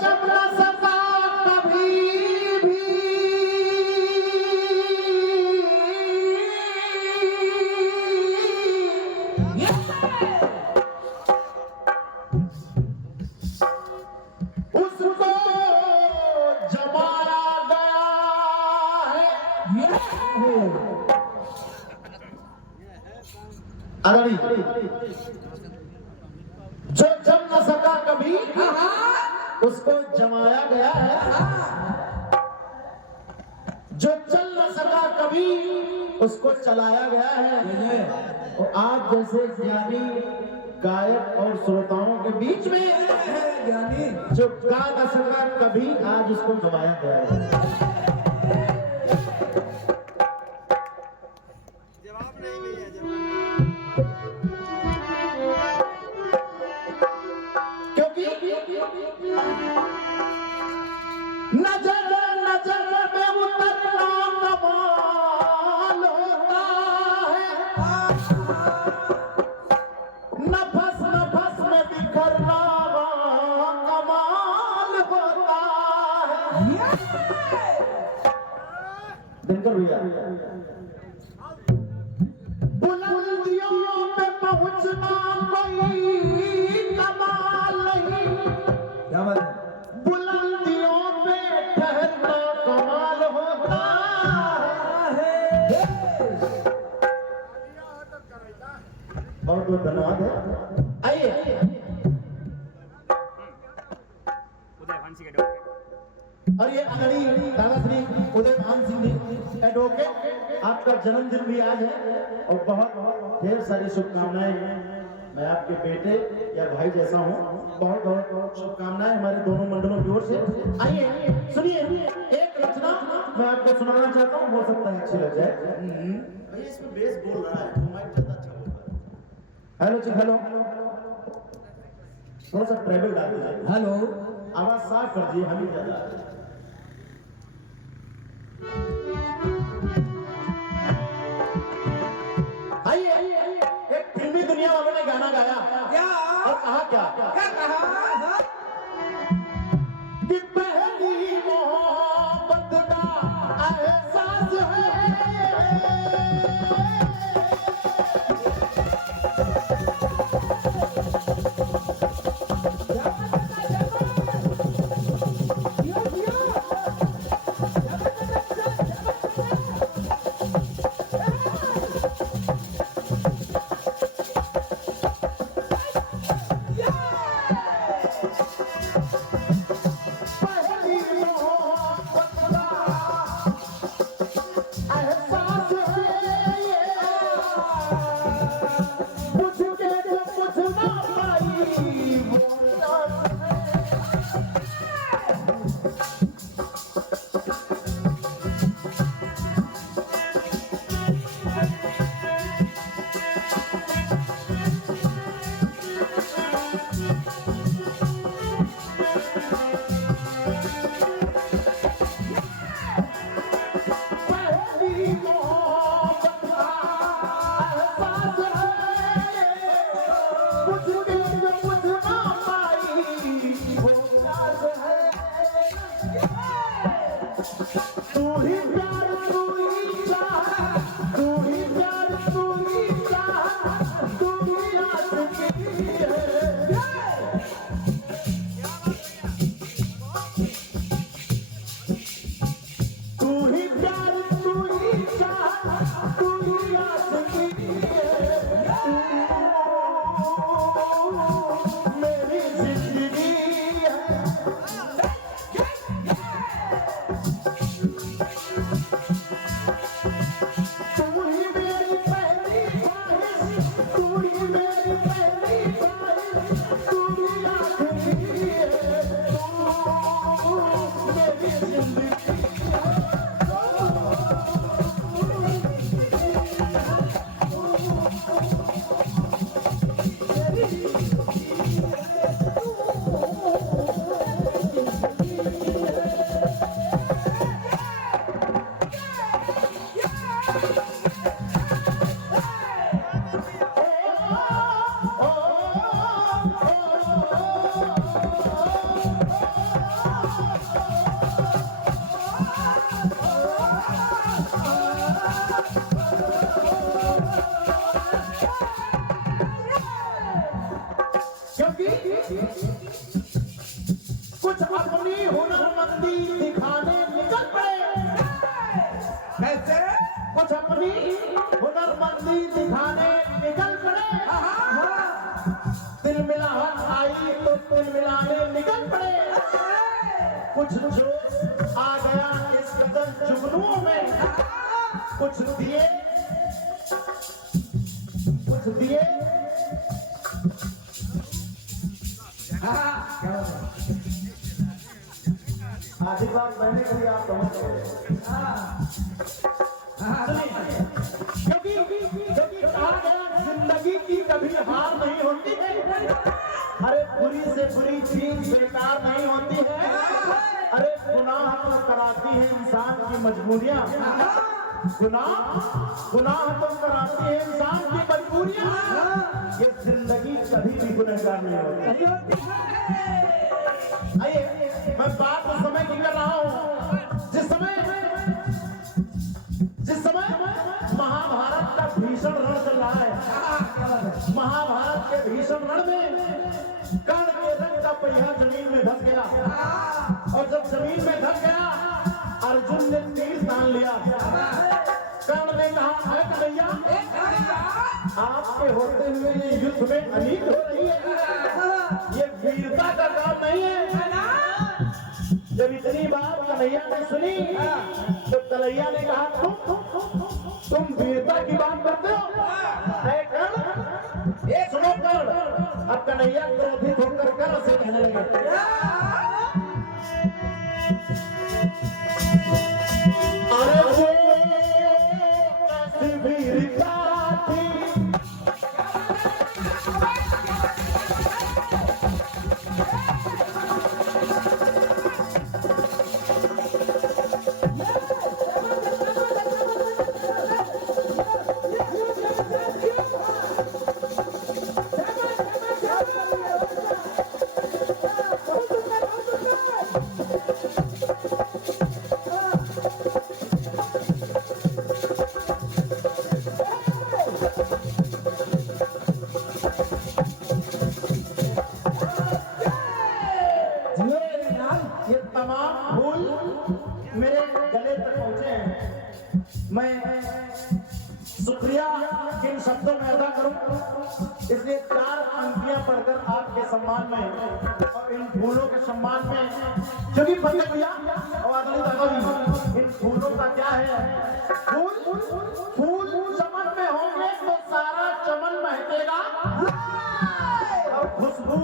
जब न सका कभी भी उसको जमाया गया है। अरे जो जम न सका कभी उसको जमाया गया है, जो चल न सका कभी उसको चलाया गया है। और आज जैसे ज्ञानी गायक और श्रोताओं के बीच में ज्ञानी जो गा न सका कभी आज उसको गवाया गया है। जवाब नहीं भैया, नजर नजर में उतरना कमाल होता है, नफस नफस में बिखरना कमाल होता है। दिनकर भैया बुलंदियों पे पहुंचना कोई कमाल नहीं, क्या बात है? बुलंदियों पे ठहरना कमाल होता है। बहुत बहुत धन्यवाद है। आइए और ये आदरणीय दादा श्री उदय भान सिंह जी एडवोकेट, आपका जन्मदिन भी आज है और बहुत ढेर सारी शुभकामनाएं। मैं आपके बेटे या भाई जैसा हूँ, बहुत बहुत शुभकामनाएं हमारे दोनों मंडलों की ओर से। आइए सुनिए, एक रचना मैं आपको सुनाना चाहता हूँ, हो सकता है अच्छी लग जाए। भैया इसमें बेस बोल रहा है तो माइक ज्यादा अच्छा होता है। हेलो जी, हेलो, थोड़ा सा ट्रेवल डाल दीजिए। हेलो, आवाज साफ कर दिए, हमें ज्यादा। आइए एक फिल्मी दुनिया वालों ने गाना गाया क्या और कहा क्या कहा? कि पहली मोहब्बत का एहसास है, कुछ अपनी हुनरमंदी दिखाने निकल पड़े। कैसे? कुछ अपनी हुनरमंदी दिखाने निकल पड़े। दिल मिलाहट आई तो दिल मिलाने निकल पड़े। कुछ जोश आ गया इस कदर जुगनुओं में। कुछ दिए आधी बात मैंने कही, आप समझ गए। क्योंकि कहा गया जिंदगी की कभी हार नहीं होती है। अरे बुरी से बुरी चीज बेकार नहीं होती है। अरे गुनाह तो कराती है इंसान की मजबूरियां। गुनाह तो कराती है इंसान की मजबूरियां। ये जिंदगी कभी भी गुनहगार नहीं होती। आइए, मैं बात उस समय की कर रहा हूं जिस समय महाभारत का भीषण रण चल रहा है। महाभारत के भीषण रण में कर्ण के रंग का पहिया जमीन में धस गया। और जब जमीन में धस गया, अर्जुन ने तीर तान लिया। कर्ण ने कहा, है कन्हैया, आपके होते हुए ये युद्ध में अनीत हो रही है। ये वीरता का काम नहीं है। जब इतनी बात कन्हैया ने सुनी तो कन्हैया ने कहा, तुम वीरता की बात करते हो? है कर्ण, सुनो कर्ण। अब कन्हैया क्रोधित होकर कर्ण से कहने लगे, अरे वो कैसी वीरता थी। ये तमाम फूल मेरे गले तक पहुंचे हैं। मैं शुक्रिया किन शब्दों में अदा करूं, इसलिए 4 पंक्तियां पढ़कर आपके सम्मान में और इन फूलों के सम्मान में, क्योंकि पंडित भैया और आदरणीय दादाजी, इन फूलों का क्या है, फूल चमन में होंगे तो सारा चमन महकेगा, और खुशबू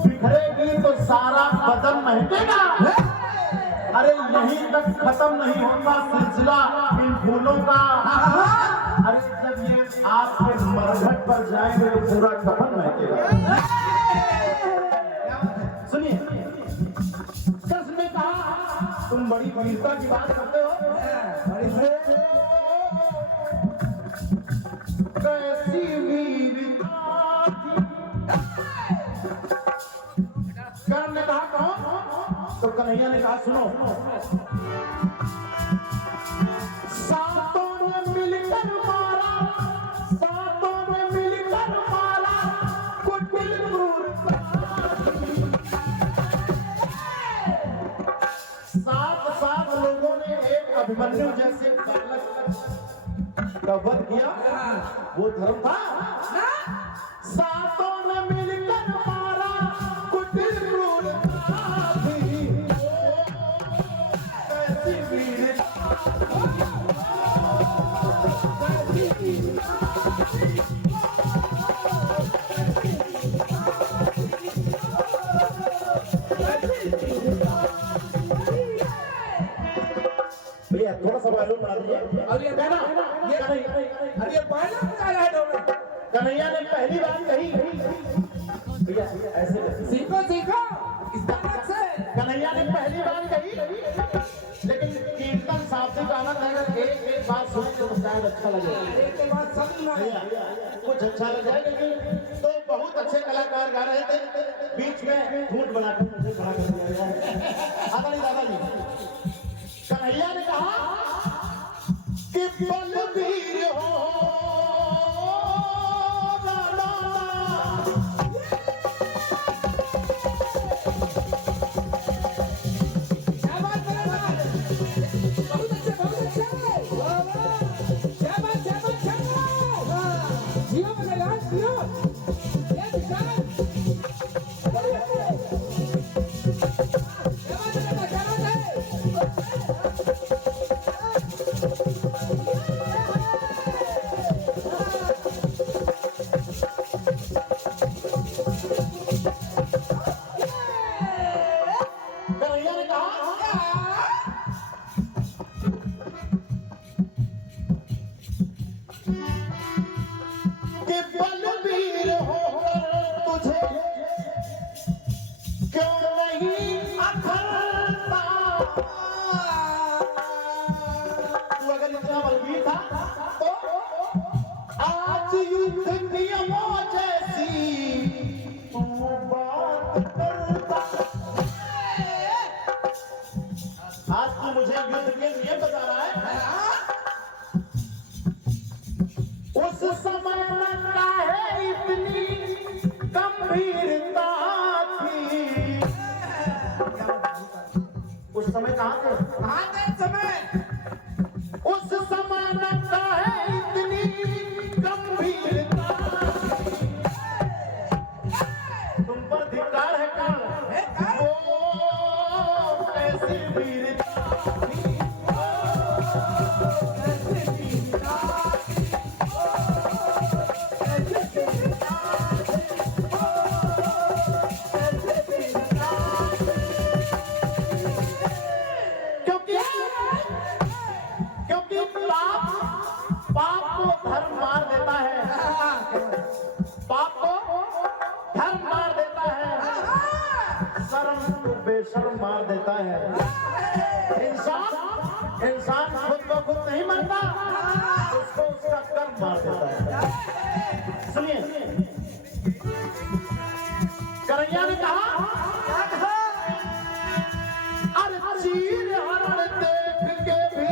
बिखरेगी तो सारा बदन महकेगा। अरे यहीं तक खत्म नहीं होता सिलसिला इन फूलों का। अरे जब ये आपके मरघट पर जाएंगे तो पूरा कफन महकेगा। सुनिए, कृष्ण ने कहा, तुम बड़ी वीरता की बात करते हो। कैसी वीरता थी। कर्ण ने कहा, कौन? तो कन्हैया ने कहा, सुनो, सातों ने मिलकर मारा, सातों ने मिलकर मारा कुटिल क्रूरता। 7 लोगों ने एक अभिमन्यु जैसे बालक का वध किया, वो धर्म था। 7 ने मिलकर मारा कुटिल क्रूरता थी। कैसी वीरता। भैया थोड़ा सा वॉल्यूम बढ़ा दीजिए। और ये गाना, ये पहला गाना है डोले। कन्हैया ने पहली बात कही, भैया ऐसे सीखो सीखो इस गाना से। कन्हैया ने पहली बात कही, लेकिन कीर्तन शाब्दिक आनंद है। अगर एक बात सुने तो शायद अच्छा लगेगा। एक के बाद सब भैया कुछ अच्छा लग जाए, लेकिन तो बहुत अच्छे कलाकार गा रहे थे, बीच में झूठ बनाकर मुझे खड़ा कर दिया गया है। आदरणीय दादाजी, कन्हैया ने कहा कि बलवीर हो कन्हैया ने कहा कि बलवीर होकर तुझे क्यों नहीं अखरता। तू अगर इतना बलवीर था तो आज युद्ध नियमों जैसी तू बात करता। आज तू मुझे युद्ध के नियम बता रहा है। उस समय न काहे इतनी गंभीरता थी। उस समय कहाँ थे? समय उस समय न काहे इतनी गंभीरता थी। तुम पर धिक्कार है क्या? वो ऐसी वीरता थी। क्योंकि पाप को धर्म मार देता है। पाप को धर्म मार देता है। शर्म को बेशर्म मार देता है। इंसान खुद को खुद नहीं मारता, उसको उसका कर्म मार देता है। सुनिए, कन्हैया ने कहा अरे चीर हरण देख के भी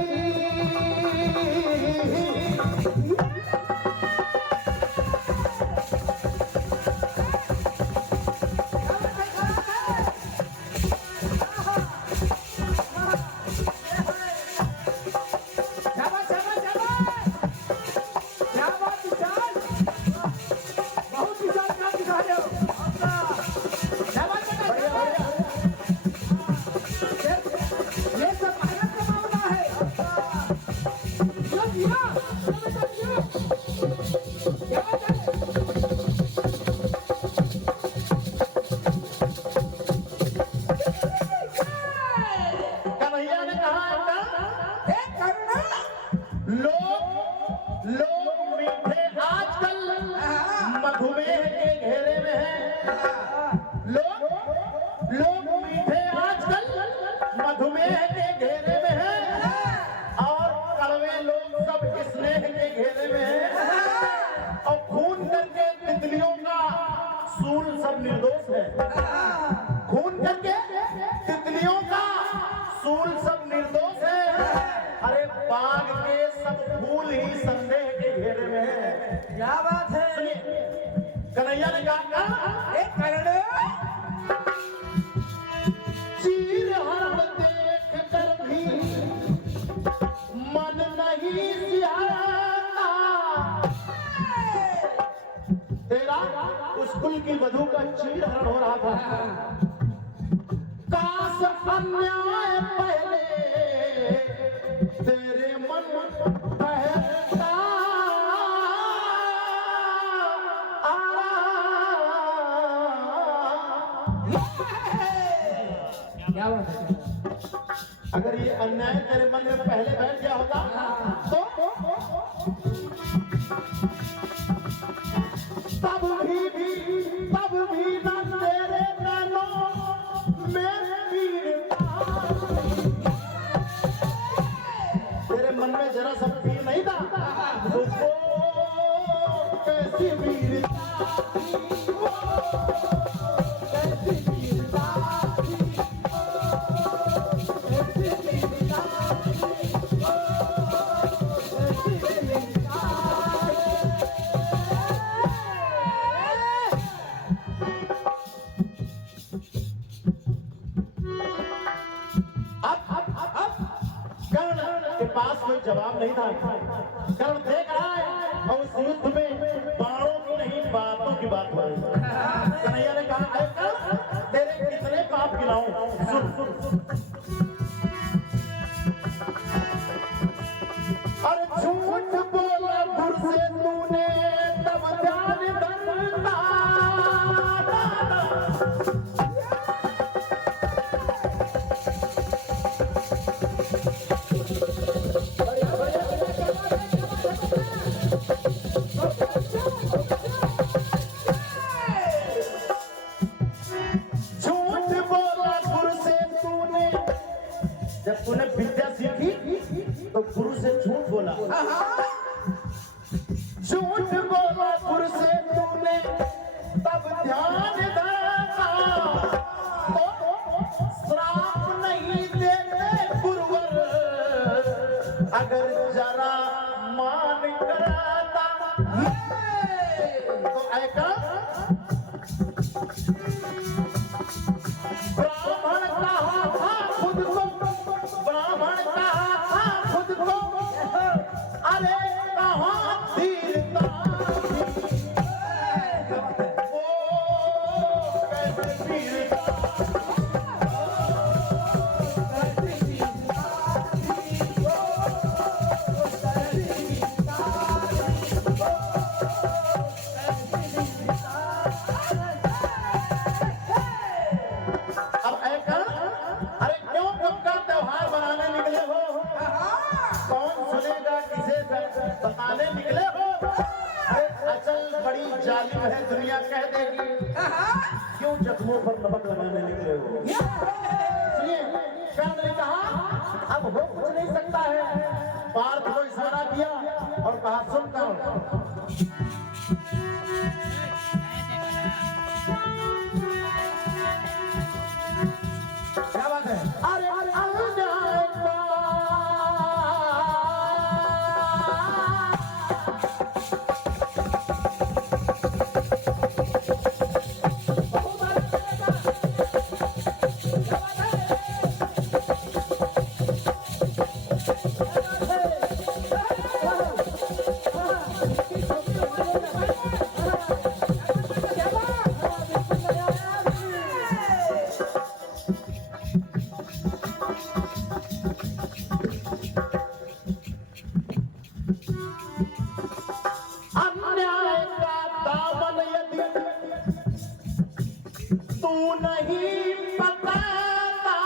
कन्हैया ने कहा लोग मीठे आजकल मधुमेह के घेरे में हैं। लोग मीठे आजकल मधुमेह के घेरे में हैं और कड़वे लोग सब स्नेह के घेरे में हैं। और खून करके तितलियों का सूल सब निर्दोष है। खून करके तितलियों का सूल सब निर्दोष है। अरे बाग के सब फूल ही संदेह के घेरे में है। क्या बात है? सुनिए, कन्हैया ने कहा चीर हरण देख कर भी मन नहीं सिहाता। तेरा उस कुल की वधू का चीर हरण हो रहा था। काश अन्याय पहले तेरे मन बहता। क्या बात है? अगर ये अन्याय तेरे मन में पहले बैठ गया होता तो तब भी न तेरे नैनों में वीरता। तेरे मन में जरा सा पीर नहीं था तो वो कैसी वीरता थी। वो कैसी वीरता थी। कर्ण के पास कोई जवाब नहीं था। कर्ण देख रहा है और उस युद्ध में बाणों की नहीं बातों की बात हो रही है। कन्हैया ने कहा तेरे कितने पाप गिनाऊं? सुन अरे झूठ बोला घुर से तूने तब ध्यान धरता। जब तूने विद्या सीखी तो गुरु से झूठ बोला, झूठ बोला गुरु से तूने, तब ध्यान देता तो श्राप नहीं देते गुरुवर, अगर जरा मान करता तो ऐका ब्राह्मण कहा था खुद को, ब्राह्मण कहा था खुद को, अरे कहाँ धीरता वो कैसे वीरता। बताने निकले हो, अरे अचल बड़ी जालिम है दुनिया कह देगी, क्यों जख्मों पर नमक लगाने निकले हो। सुनिए कर्ण ने कहा अब हो कुछ नहीं सकता है, पार्थ को इशारा किया और कहा सुन कर्ण, क्या बात है, अरे तू नहीं बताता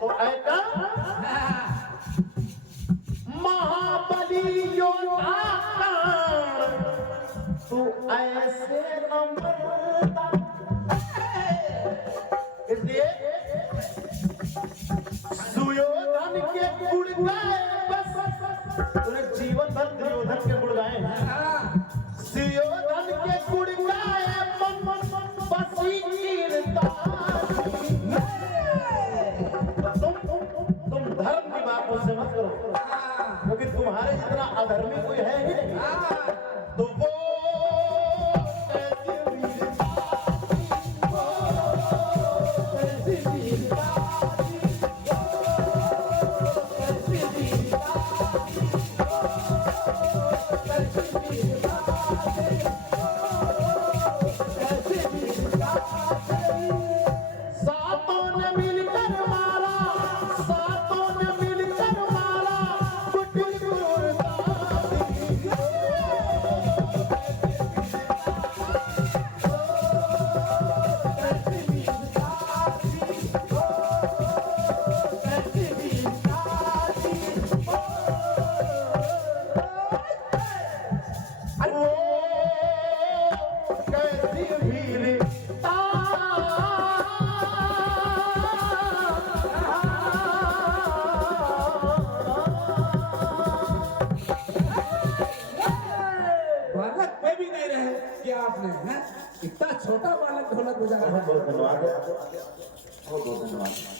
तो ऐसा महाबली योद्धा तू ऐसे न मरता, इसलिए सुयोधन के गुण गाए, बस तूने जीवन भर दुर्योधन के गुण गाए, सुयोधन के गुण गाए तुम धर्म की बातों से मत करो, क्योंकि तुम्हारे जितना अधर्मी कोई है ही नहीं, तो वो आपने इतना छोटा बालक ढोलक बजा रहा है। बहुत धन्यवाद।